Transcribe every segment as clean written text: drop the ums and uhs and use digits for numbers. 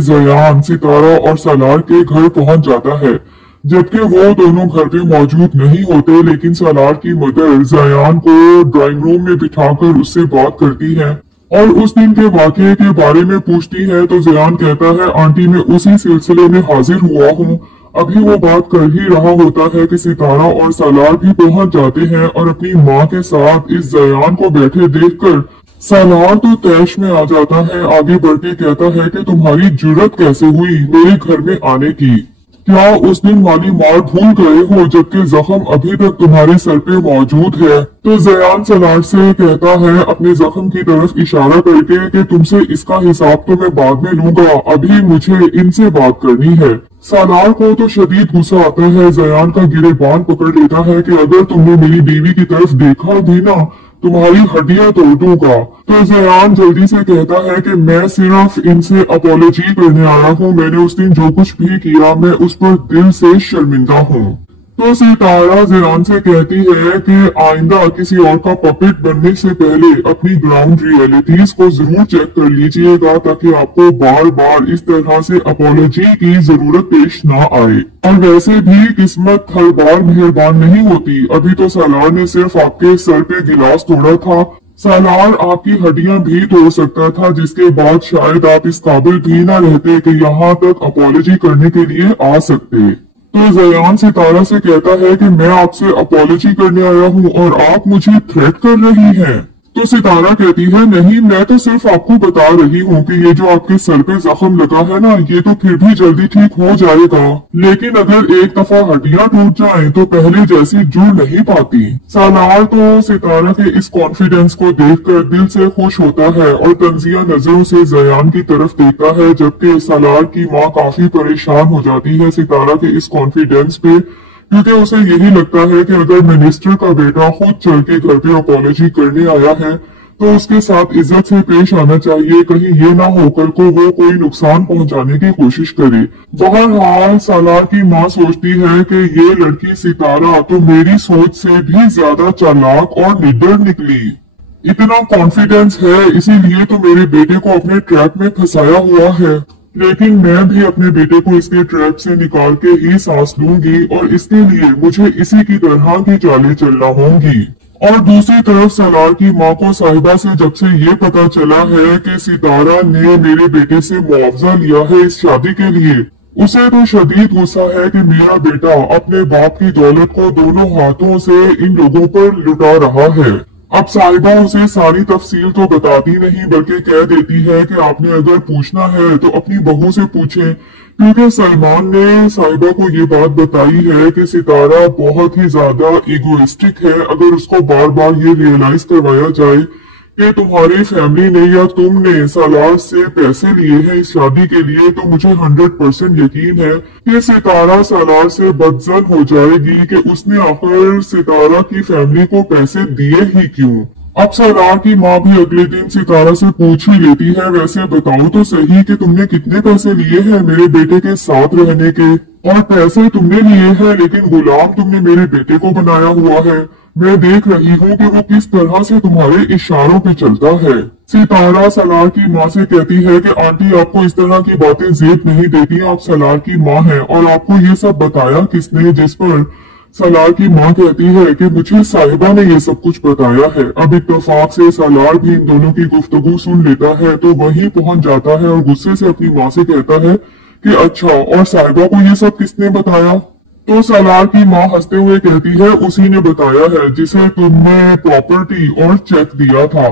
जयान सितारा और सालार के घर पहुंच जाता है, जबकि वो दोनों घर पे मौजूद नहीं होते। लेकिन सालार की मदर जयान को ड्राइंग रूम में बिठाकर उससे बात करती है और उस दिन के वाकये के बारे में पूछती है। तो जयान कहता है, आंटी मैं उसी सिलसिले में हाजिर हुआ हूँ। अभी वो बात कर ही रहा होता है कि सितारा और सालार भी पहुंच जाते हैं और अपनी माँ के साथ इस जयान को बैठे देखकर सालार तो तैश में आ जाता है। आगे बढ़ के कहता है कि तुम्हारी जुर्रत कैसे हुई मेरे घर में आने की? क्या उस दिन वाली मार भूल गए हो, जबकि जख्म अभी तक तुम्हारे सर पे मौजूद है? तो जयान सालार से कहता है अपने जख्म की तरफ इशारा करके कि तुमसे इसका हिसाब तो मैं बाद में लूंगा, अभी मुझे इनसे बात करनी है। सालार को तो शदीद गुस्सा आता है। जयान का गिरेबान पकड़ लेता है कि अगर तुमने मेरी बीवी की तरफ देखा भी ना, तुम्हारी हड्डियां तोड़ दूंगा। तो जयान जल्दी से कहता है कि मैं सिर्फ इनसे अपॉलॉजी करने आया हूँ, मैंने उस दिन जो कुछ भी किया मैं उस पर दिल से शर्मिंदा हूँ। तो सितारा जयान से कहती है कि आइंदा किसी और का पपेट बनने से पहले अपनी ग्राउंड रियलिटीज को जरूर चेक कर लीजिएगा, ताकि आपको बार बार इस तरह से अपॉलॉजी की जरूरत पेश ना आए। और वैसे भी किस्मत हर बार मेहरबान नहीं होती। अभी तो सालार ने सिर्फ आपके सर पे गिलास तोड़ा था, सालार आपकी हड्डियां भी तोड़ सकता था, जिसके बाद शायद आप इस काबिल भी ना रहते कि यहाँ तक अपॉलॉजी करने के लिए आ सकते। तो जयान सितारा से कहता है कि मैं आपसे अपॉलॉजी करने आया हूँ और आप मुझे थ्रेट कर रही हैं। तो सितारा कहती है, नहीं मैं तो सिर्फ आपको बता रही हूँ कि ये जो आपके सर पे जख्म लगा है ना, ये तो फिर भी जल्दी ठीक हो जाएगा, लेकिन अगर एक दफा हड्डियां टूट जाएं तो पहले जैसी जुड़ नहीं पाती। सालार तो सितारा के इस कॉन्फिडेंस को देखकर दिल से खुश होता है और तंजिया नजरों से जयान की तरफ देखता है, जबकि सालार की माँ काफी परेशान हो जाती है सितारा के इस कॉन्फिडेंस पे, क्योंकि उसे यही लगता है कि अगर मिनिस्टर का बेटा खुद चल के घर पे अपॉलॉजी करने आया है तो उसके साथ इज्जत से पेश आना चाहिए, कहीं ये ना हो कल को वो कोई नुकसान पहुंचाने की कोशिश करे। बहरहाल सालार की माँ सोचती है कि ये लड़की सितारा तो मेरी सोच से भी ज्यादा चालाक और निडर निकली। इतना कॉन्फिडेंस है, इसीलिए तो मेरे बेटे को अपने ट्रैप में फंसाया हुआ है, लेकिन मैं भी अपने बेटे को इसके ट्रैप से निकाल के ही सांस लूंगी और इसके लिए मुझे इसी की तरह की चालें चलना होंगी। और दूसरी तरफ सालार की माँ को साहिबा से जब से ये पता चला है कि सितारा ने मेरे बेटे से मुआवजा लिया है इस शादी के लिए, उसे तो शदीद गुस्सा है कि मेरा बेटा अपने बाप की दौलत को दोनों हाथों से इन लोगों पर लुटा रहा है। अब साहिबा उसे सारी तफसील तो बताती नहीं, बल्कि कह देती है कि आपने अगर पूछना है तो अपनी बहू से पूछें, क्योंकि सलमान ने साहिबा को ये बात बताई है कि सितारा बहुत ही ज्यादा इगोइस्टिक है। अगर उसको बार बार ये रियलाइज करवाया जाए कि तुम्हारी फैमिली ने या तुमने सालार से पैसे लिए हैं इस शादी के लिए, तो मुझे 100% यकीन है कि सितारा सालार से बदजन हो जाएगी कि उसने आखिर सितारा की फैमिली को पैसे दिए ही क्यों। अब सालार की माँ भी अगले दिन सितारा से पूछ ही लेती है, वैसे बताओ तो सही कि तुमने कितने पैसे लिए हैं मेरे बेटे के साथ रहने के? और पैसे तुमने लिए हैं लेकिन गुलाम तुमने मेरे बेटे को बनाया हुआ है। मैं देख रही हूँ कि वो किस तरह से तुम्हारे इशारों पे चलता है। सितारा सालार की माँ से कहती है कि आंटी आपको इस तरह की बातें जेब नहीं देती, आप सालार की माँ हैं और आपको ये सब बताया किसने? जिस पर सालार की माँ कहती है कि मुझे साहिबा ने ये सब कुछ बताया है। अब इत्तेफाक से सालार भी इन दोनों की गुफ्तगू सुन लेता है तो वहीं पहुंच जाता है और गुस्से से अपनी माँ से कहता है कि अच्छा, और साहिबा को ये सब किसने बताया? तो सालार की माँ हंसते हुए कहती है, उसी ने बताया है जिसे तुमने प्रॉपर्टी और चेक दिया था।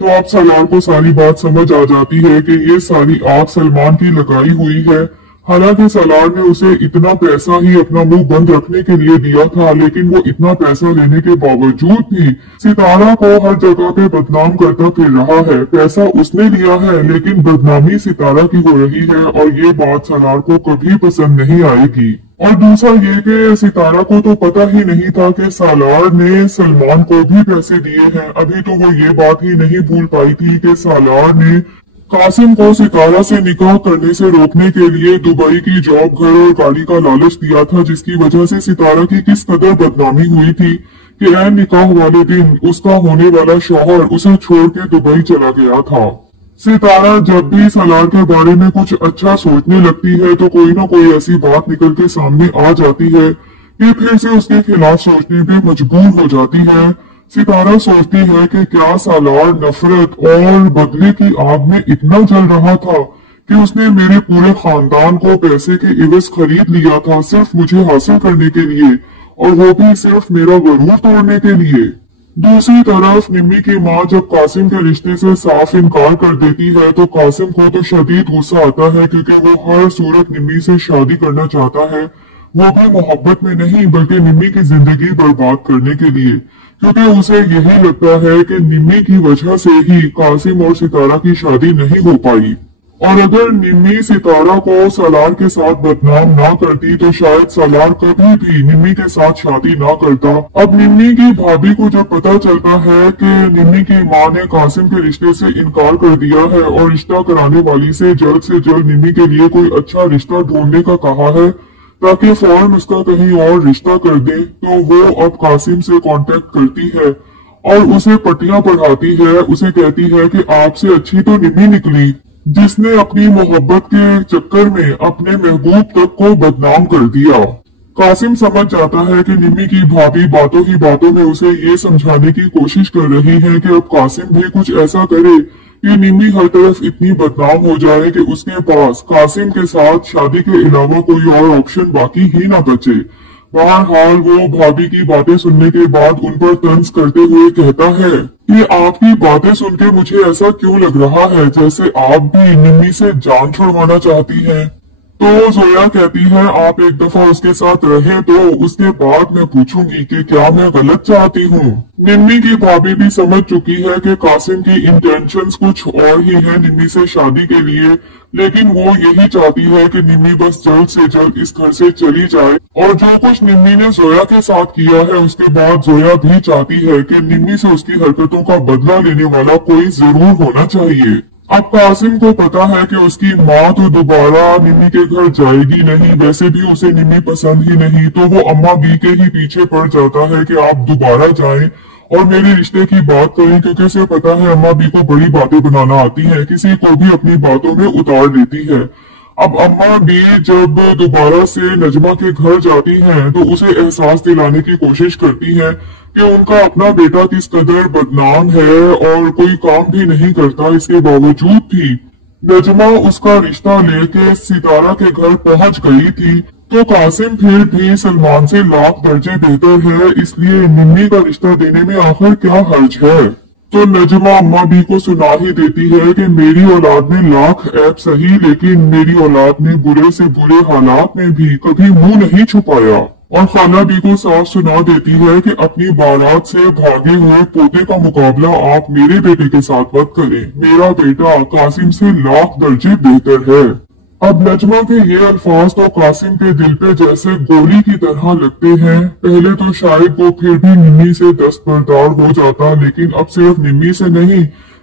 तो अब सालार को सारी बात समझ आ जाती है कि ये सारी आग सलमान की लगाई हुई है। हालांकि सालार ने उसे इतना पैसा ही अपना मुंह बंद रखने के लिए दिया था, लेकिन वो इतना पैसा लेने के बावजूद भी सितारा को हर जगह पे बदनाम करता फिर रहा है। पैसा उसने लिया है लेकिन बदनामी सितारा की हो रही है और ये बात सालार को कभी पसंद नहीं आएगी। और दूसरा ये कि सितारा को तो पता ही नहीं था कि सालार ने सलमान को भी पैसे दिए हैं। अभी तो वो ये बात ही नहीं भूल पाई थी कि सालार ने कासिम को सितारा से निकाह करने से रोकने के लिए दुबई की जॉब, घर और गाड़ी का लालच दिया था, जिसकी वजह से सितारा की किस कदर बदनामी हुई थी कि ऐन निकाह वाले दिन उसका होने वाला शौहर उसे छोड़ के दुबई चला गया था। सितारा जब भी सलार के बारे में कुछ अच्छा सोचने लगती है तो कोई ना कोई ऐसी बात निकल के सामने आ जाती है कि फिर से उसके खिलाफ सोचने पे मजबूर हो जाती है। सितारा सोचती है कि क्या सालार नफरत और बदले की आग में इतना जल रहा था कि उसने मेरे पूरे खानदान को पैसे के इवज खरीद लिया था सिर्फ मुझे हासिल करने के लिए, और वो भी सिर्फ मेरा गरूर तोड़ने के लिए। दूसरी तरफ निम्मी की माँ जब कासिम के रिश्ते से साफ इनकार कर देती है तो कासिम को तो शदीद गुस्सा आता है, क्योंकि वो हर सूरत निम्मी से शादी करना चाहता है, वो भी मोहब्बत में नहीं बल्कि निम्मी की जिंदगी बर्बाद करने के लिए, क्योंकि उसे यही लगता है कि निम्मी की वजह से ही कासिम और सितारा की शादी नहीं हो पाई। और अगर निम्मी सितारा को सलार के साथ बदनाम ना करती तो शायद सलार कभी भी निम्मी के साथ शादी ना करता। अब निम्मी की भाभी को जब पता चलता है कि निम्मी की माँ ने कासिम के रिश्ते से इनकार कर दिया है और रिश्ता कराने वाली से जल्द निम्मी के लिए कोई अच्छा रिश्ता ढूंढने का कहा है ताकि फौरन उसका कहीं और रिश्ता कर दे, तो वो अब कासिम से कांटेक्ट करती है और उसे पट्टियां पढ़ाती है। उसे कहती है कि आपसे अच्छी तो निम्मी निकली, जिसने अपनी मोहब्बत के चक्कर में अपने महबूब तक को बदनाम कर दिया। कासिम समझ जाता है कि निम्मी की भाभी बातों ही बातों में उसे ये समझाने की कोशिश कर रही है कि अब कासिम भी कुछ ऐसा करे कि निम्मी हर तरफ इतनी बदनाम हो जाए कि उसके पास कासिम के साथ शादी के अलावा कोई और ऑप्शन बाकी ही ना बचे। बहरहाल वो भाभी की बातें सुनने के बाद उन पर तंज करते हुए कहता है कि आपकी बातें सुन के मुझे ऐसा क्यों लग रहा है जैसे आप भी निम्मी से जान छुड़वाना चाहती हैं। तो जोया कहती है आप एक दफा उसके साथ रहे तो उसके बाद मैं पूछूंगी कि क्या मैं गलत चाहती हूँ। निम्मी की भाभी भी समझ चुकी है कि कासिम की इंटेंशंस कुछ और ही है निम्मी से शादी के लिए, लेकिन वो यही चाहती है कि निम्मी बस जल्द से जल्द इस घर से चली जाए। और जो कुछ निम्मी ने जोया के साथ किया है उसके बाद जोया भी चाहती है कि निम्मी से उसकी हरकतों का बदला लेने वाला कोई जरूर होना चाहिए। अब कासिम को पता है कि उसकी माँ तो दोबारा निम्मी के घर जाएगी नहीं, वैसे भी उसे निम्मी पसंद ही नहीं, तो वो अम्मा बी के ही पीछे पड़ जाता है कि आप दोबारा जाएं और मेरे रिश्ते की बात करें, क्योंकि उसे पता है अम्मा बी को बड़ी बातें बनाना आती है, किसी को भी अपनी बातों में उतार देती है। अब अम्मा बी जब दोबारा से नजमा के घर जाती हैं तो उसे एहसास दिलाने की कोशिश करती है कि उनका अपना बेटा किस कदर बदनाम है और कोई काम भी नहीं करता। इसके बावजूद भी नजमा उसका रिश्ता लेके सितारा के घर पहुंच गई थी, तो कासिम फिर भी सलमान से लाख दर्जे बेहतर है, इसलिए निम्मी का रिश्ता देने में आखिर क्या हर्ज है। तो नजमा अम्मा बी को सुना ही देती है कि मेरी औलाद ने लाख ऐब सही, लेकिन मेरी औलाद ने बुरे से बुरे हालात में भी कभी मुंह नहीं छुपाया। और खाला बी को साफ सुना देती है कि अपनी बारात से भागे हुए पोते का मुकाबला आप मेरे बेटे के साथ मत करें, मेरा बेटा कासिम से लाख दर्जे बेहतर है। अब नजमा के ये अल्फाज तो कासिम के दिल पे जैसे गोली की तरह लगते हैं। पहले तो शायद वो फिर भी निम्मी से दस्तबरदार हो जाता, लेकिन अब सिर्फ निम्मी से नहीं,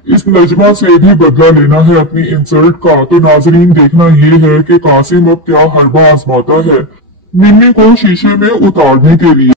इस नजमा से भी बदला लेना है अपनी इंसल्ट का। तो नाजरीन देखना ये है कि कासिम अब क्या हरबा आजमाता है निम्मी को शीशे में उतारने के लिए।